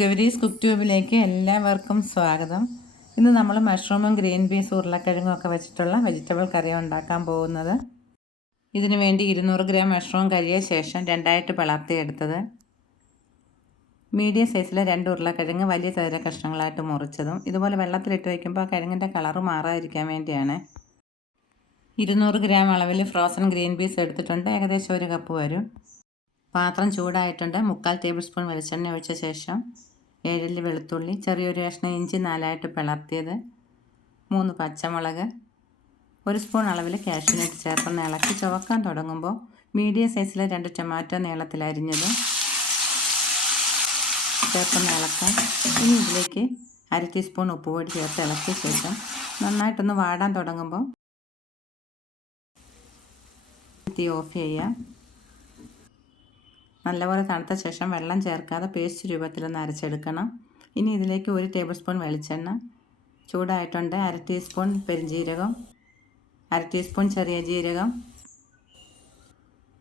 Gowri's cook ട്യൂബിലേക്ക് എല്ലാവർക്കും സ്വാഗതം. ഇന്ന് നമ്മൾ മഷ്റൂമും ഗ്രീൻ പീസ് ഉരുളക്കിഴങ്ങും ഒക്കെ വെച്ചിട്ടുള്ള വെജിറ്റബിൾ കറി ഉണ്ടാക്കാൻ പോകുന്നത്. ഇതിനു വേണ്ടി 200 ഗ്രാം മഷ്റൂം കഴുകിയ ശേഷം രണ്ടായിട്ട് പിളർത്തിയെടുത്തത്, മീഡിയം സൈസിലെ 2 ഉരുളക്കിഴങ്ങ് വലിയ ചതുര കഷ്ണങ്ങളായിട്ട് മുറിച്ചതും. ഇതുപോലെ വെള്ളത്തിലിട്ട് വയ്ക്കുമ്പോൾ കിഴങ്ങിൻ്റെ കളറ് മാറാതിരിക്കാൻ വേണ്ടിയാണ്. 200 ഗ്രാം അളവിൽ ഫ്രോസൺ ഗ്രീൻ പീസ് എടുത്തിട്ടുണ്ട്, ഏകദേശം 1 കപ്പ് വരും. പാത്രം ചൂടായിട്ടുണ്ട്. 3/4 ടേബിൾ സ്പൂൺ വെളിച്ചെണ്ണ ഒഴിച്ച ശേഷം 7 വെളുത്തുള്ളി, ചെറിയൊരു കഷ്ണം ഇഞ്ചി 4ആയിട്ട് പിളർത്തിയത്, 3 പച്ചമുളക്, 1 സ്പൂൺ അളവിൽ കാഷ്യൂനട്ട് ചേർത്തൊന്ന് ഇളക്കി ചുവക്കാൻ തുടങ്ങുമ്പോൾ മീഡിയം സൈസിലെ 2 ടൊമാറ്റോ നീളത്തിൽ അരിഞ്ഞത് ചേർത്തൊന്ന് ഇളക്കാം. ഇനി ഇതിലേക്ക് 1/2 ടീസ്പൂൺ ഉപ്പുപൊടി ചേർത്ത് ഇളക്കിയ ശേഷം നന്നായിട്ടൊന്ന് വാടാൻ തുടങ്ങുമ്പോൾ തീ ഓഫ് ചെയ്യാം. നല്ലപോലെ തണുത്ത ശേഷം വെള്ളം ചേർക്കാതെ പേസ്റ്റ് രൂപത്തിലൊന്ന് അരച്ചെടുക്കണം. ഇനി ഇതിലേക്ക് 1 ടേബിൾ സ്പൂൺ വെളിച്ചെണ്ണ ചൂടായിട്ടുണ്ട്. 1/2 ടീസ്പൂൺ പെരുംജീരകം, 1/2 ടീസ്പൂൺ ചെറിയ ജീരകം,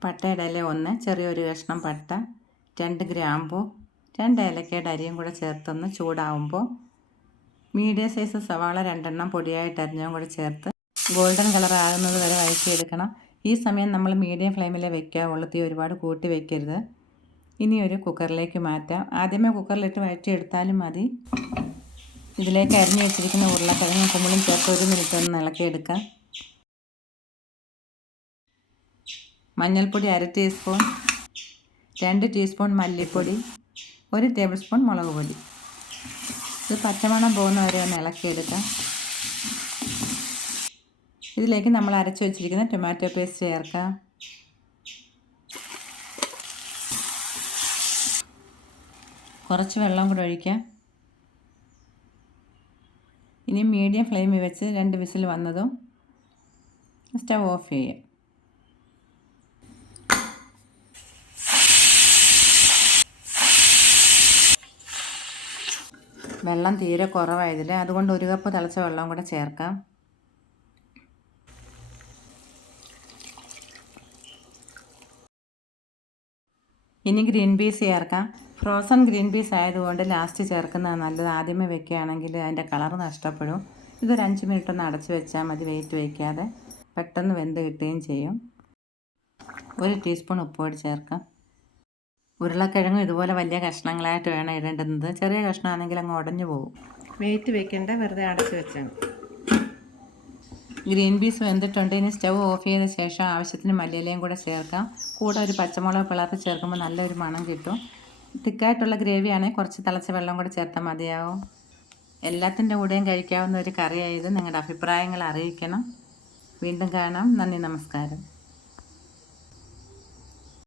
പട്ടയുടെ ഇല 1, ചെറിയൊരു കഷ്ണം പട്ട, 2 ഗ്രാമ്പൂ, 2 ഏലക്കയുടെ അരിയും കൂടെ ചേർത്തൊന്ന് ചൂടാവുമ്പോൾ മീഡിയം സൈസ് സവാള 2 എണ്ണം പൊടിയായിട്ട് അരിഞ്ഞതും കൂടെ ചേർത്ത് ഗോൾഡൻ കളർ ആകുന്നത് വരെ വഴറ്റിയെടുക്കണം. ഈ സമയം നമ്മൾ മീഡിയം ഫ്ലെയിമിലേ വയ്ക്കാവുള്ളൂ, തീ ഒരുപാട് കൂട്ടി വയ്ക്കരുത്. ഇനി ഒരു കുക്കറിലേക്ക് മാറ്റാം. ആദ്യമേ കുക്കറിലിട്ട് വഴറ്റിയെടുത്താലും മതി. ഇതിലേക്ക് അരിഞ്ഞു വെച്ചിരിക്കുന്ന ഉരുളക്കിഴങ്ങും കുമ്പളും ചേർത്ത് 1 മിനിറ്റ് ഒന്ന് ഇളക്കിയെടുക്കാം. മഞ്ഞൾപ്പൊടി 1/2 ടീസ്പൂൺ, 2 ടീസ്പൂൺ മല്ലിപ്പൊടി, 1 ടേബിൾ സ്പൂൺ മുളക് പൊടി. ഇത് പച്ചമണം പോകുന്ന വരെ ഒന്ന് ഇളക്കിയെടുക്കാം. ഇതിലേക്ക് നമ്മൾ അരച്ചു വെച്ചിരിക്കുന്ന ടൊമാറ്റോ പേസ്റ്റ് ചേർക്കാം. കുറച്ച് വെള്ളം കൂടെ ഒഴിക്കാം. ഇനി മീഡിയം ഫ്ലെയിമിൽ വെച്ച് 2 വിസിൽ വന്നതും സ്റ്റവ് ഓഫ് ചെയ്യാം. വെള്ളം തീരെ കുറവായതിൽ അതുകൊണ്ട് 1 കപ്പ് തിളച്ച വെള്ളം കൂടെ ചേർക്കാം. ഇനി ഗ്രീൻ പീസ് ചേർക്കാം. ഫ്രോസൺ ഗ്രീൻ പീസ് ആയതുകൊണ്ട് ലാസ്റ്റ് ചേർക്കുന്നത് നല്ലത്. ആദ്യമേ വെക്കുകയാണെങ്കിൽ അതിൻ്റെ കളർ നഷ്ടപ്പെടും. ഇതൊരു 5 മിനിറ്റ് ഒന്ന് അടച്ച് വെച്ചാൽ മതി, വെയിറ്റ് വയ്ക്കാതെ. പെട്ടെന്ന് വെന്ത് കിട്ടുകയും ചെയ്യും. 1 ടീസ്പൂൺ ഉപ്പുപൊടി ചേർക്കാം. ഉരുളക്കിഴങ്ങും ഇതുപോലെ വലിയ കഷ്ണങ്ങളായിട്ട് വേണം ഇടേണ്ടുന്നത്. ചെറിയ കഷ്ണമാണെങ്കിൽ അങ്ങ് ഉടഞ്ഞു പോകും. വെയിറ്റ് വയ്ക്കേണ്ട, വെറുതെ അടച്ച് വെച്ചാൽ. ഗ്രീൻ പീസ് വെന്തിട്ടുണ്ട്. ഇനി സ്റ്റവ് ഓഫ് ചെയ്ത ശേഷം ആവശ്യത്തിന് മല്ലിയിലയും കൂടെ ചേർക്കാം. കൂടെ ഒരു പച്ചമുളക് പിളർത്ത് ചേർക്കുമ്പോൾ നല്ലൊരു മണം കിട്ടും. തിക്കായിട്ടുള്ള ഗ്രേവിയാണെങ്കിൽ കുറച്ച് തിളച്ച വെള്ളം കൂടെ ചേർത്താൽ മതിയാവും. എല്ലാത്തിൻ്റെ കൂടെയും കഴിക്കാവുന്ന ഒരു കറിയായത്. നിങ്ങളുടെ അഭിപ്രായങ്ങൾ അറിയിക്കണം. വീണ്ടും കാണാം. നന്ദി, നമസ്കാരം.